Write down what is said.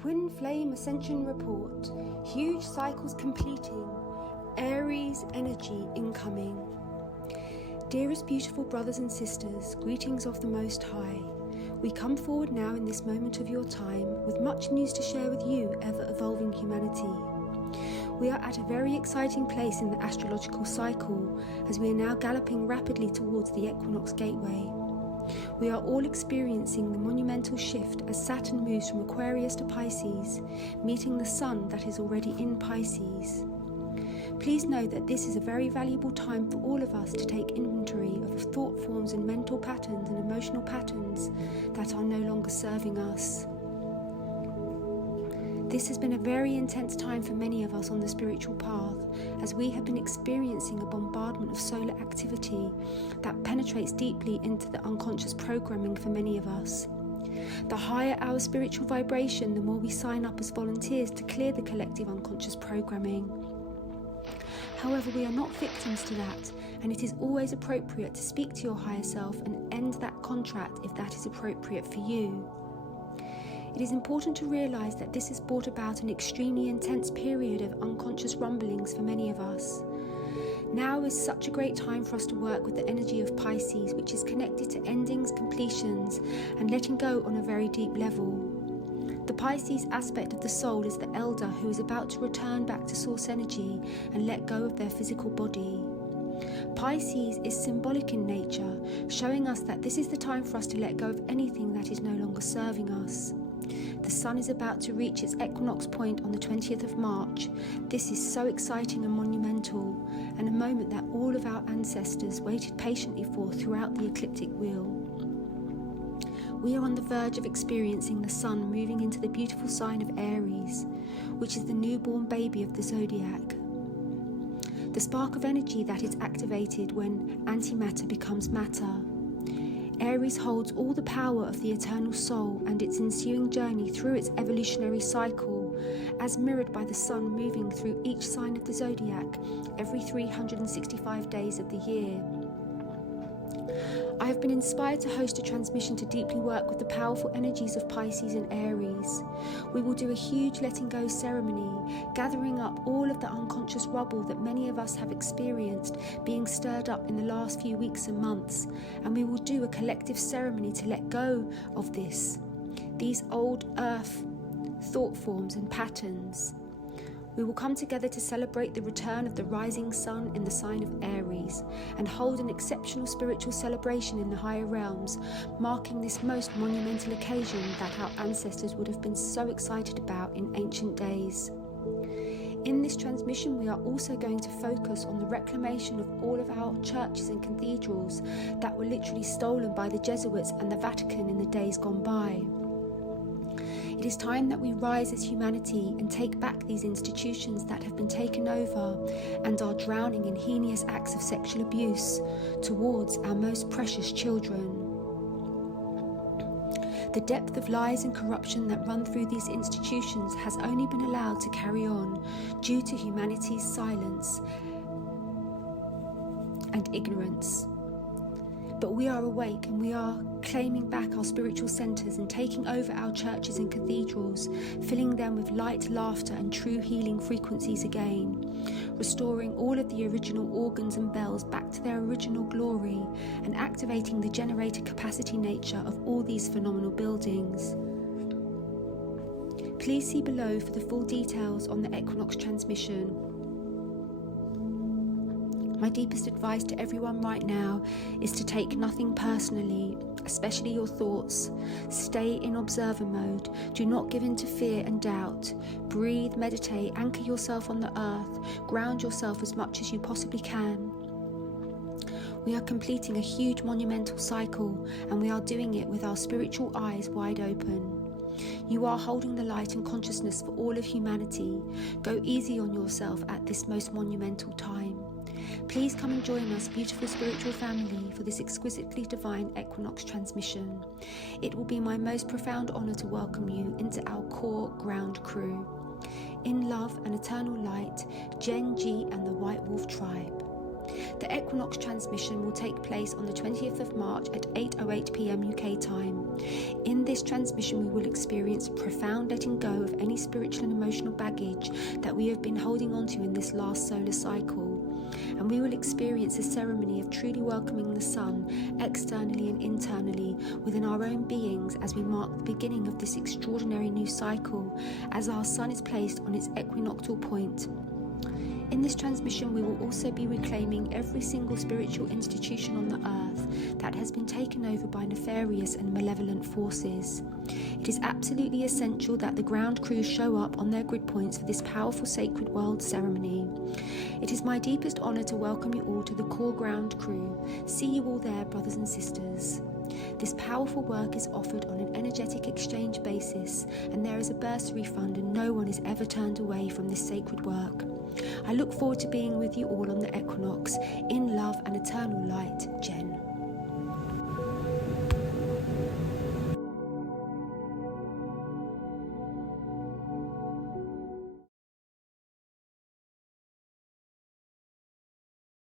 Twin Flame Ascension Report. Huge cycles completing. Aries energy incoming. Dearest beautiful brothers and sisters, greetings of the Most High. We come forward now in this moment of your time with much news to share with you, ever-evolving humanity. We are at a very exciting place in the astrological cycle as we are now galloping rapidly towards the Equinox Gateway. We are all experiencing the monumental shift as Saturn moves from Aquarius to Pisces, meeting the Sun that is already in Pisces. Please know that this is a very valuable time for all of us to take inventory of thought forms and mental patterns and emotional patterns that are no longer serving us. This has been a very intense time for many of us on the spiritual path, as we have been experiencing a bombardment of solar activity that penetrates deeply into the unconscious programming for many of us. The higher our spiritual vibration, the more we sign up as volunteers to clear the collective unconscious programming. However, we are not victims to that, and it is always appropriate to speak to your higher self and end that contract if that is appropriate for you. It is important to realise that this has brought about an extremely intense period of unconscious rumblings for many of us. Now is such a great time for us to work with the energy of Pisces, which is connected to endings, completions, and letting go on a very deep level. The Pisces aspect of the soul is the elder who is about to return back to source energy and let go of their physical body. Pisces is symbolic in nature, showing us that this is the time for us to let go of anything that is no longer serving us. The Sun is about to reach its equinox point on the 20th of March. This is so exciting and monumental, and a moment that all of our ancestors waited patiently for throughout the ecliptic wheel. We are on the verge of experiencing the Sun moving into the beautiful sign of Aries, which is the newborn baby of the zodiac. The spark of energy that is activated when antimatter becomes matter. Aries holds all the power of the eternal soul and its ensuing journey through its evolutionary cycle, as mirrored by the Sun moving through each sign of the zodiac every 365 days of the year. I have been inspired to host a transmission to deeply work with the powerful energies of Pisces and Aries. We will do a huge letting go ceremony, gathering up all of the unconscious rubble that many of us have experienced being stirred up in the last few weeks and months, and we will do a collective ceremony to let go of these old earth thought forms and patterns. We will come together to celebrate the return of the rising sun in the sign of Aries and hold an exceptional spiritual celebration in the higher realms, marking this most monumental occasion that our ancestors would have been so excited about in ancient days. In this transmission, we are also going to focus on the reclamation of all of our churches and cathedrals that were literally stolen by the Jesuits and the Vatican in the days gone by. It is time that we rise as humanity and take back these institutions that have been taken over and are drowning in heinous acts of sexual abuse towards our most precious children. The depth of lies and corruption that run through these institutions has only been allowed to carry on due to humanity's silence and ignorance. But we are awake and we are claiming back our spiritual centres and taking over our churches and cathedrals, filling them with light, laughter and true healing frequencies again, restoring all of the original organs and bells back to their original glory and activating the generator capacity nature of all these phenomenal buildings. Please see below for the full details on the Equinox transmission. My deepest advice to everyone right now is to take nothing personally, especially your thoughts. Stay in observer mode. Do not give in to fear and doubt. Breathe, meditate, anchor yourself on the earth. Ground yourself as much as you possibly can. We are completing a huge monumental cycle, and we are doing it with our spiritual eyes wide open. You are holding the light and consciousness for all of humanity. Go easy on yourself at this most monumental time. Please come and join us, beautiful spiritual family, for this exquisitely divine Equinox transmission. It will be my most profound honour to welcome you into our core ground crew. In love and eternal light, Gen G and the White Wolf tribe. The Equinox transmission will take place on the 20th of March at 8:08 p.m. UK time. In this transmission, we will experience a profound letting go of any spiritual and emotional baggage that we have been holding on to in this last solar cycle. And we will experience a ceremony of truly welcoming the sun externally and internally within our own beings as we mark the beginning of this extraordinary new cycle, as our sun is placed on its equinoctial point. In this transmission, we will also be reclaiming every single spiritual institution on the earth that has been taken over by nefarious and malevolent forces. It is absolutely essential that the ground crew show up on their grid points for this powerful sacred world ceremony. It is my deepest honour to welcome you all to the core ground crew. See you all there, brothers and sisters. This powerful work is offered on an energetic exchange basis, and there is a bursary fund, and no one is ever turned away from this sacred work. I look forward to being with you all on the equinox. In love and eternal light, Jen.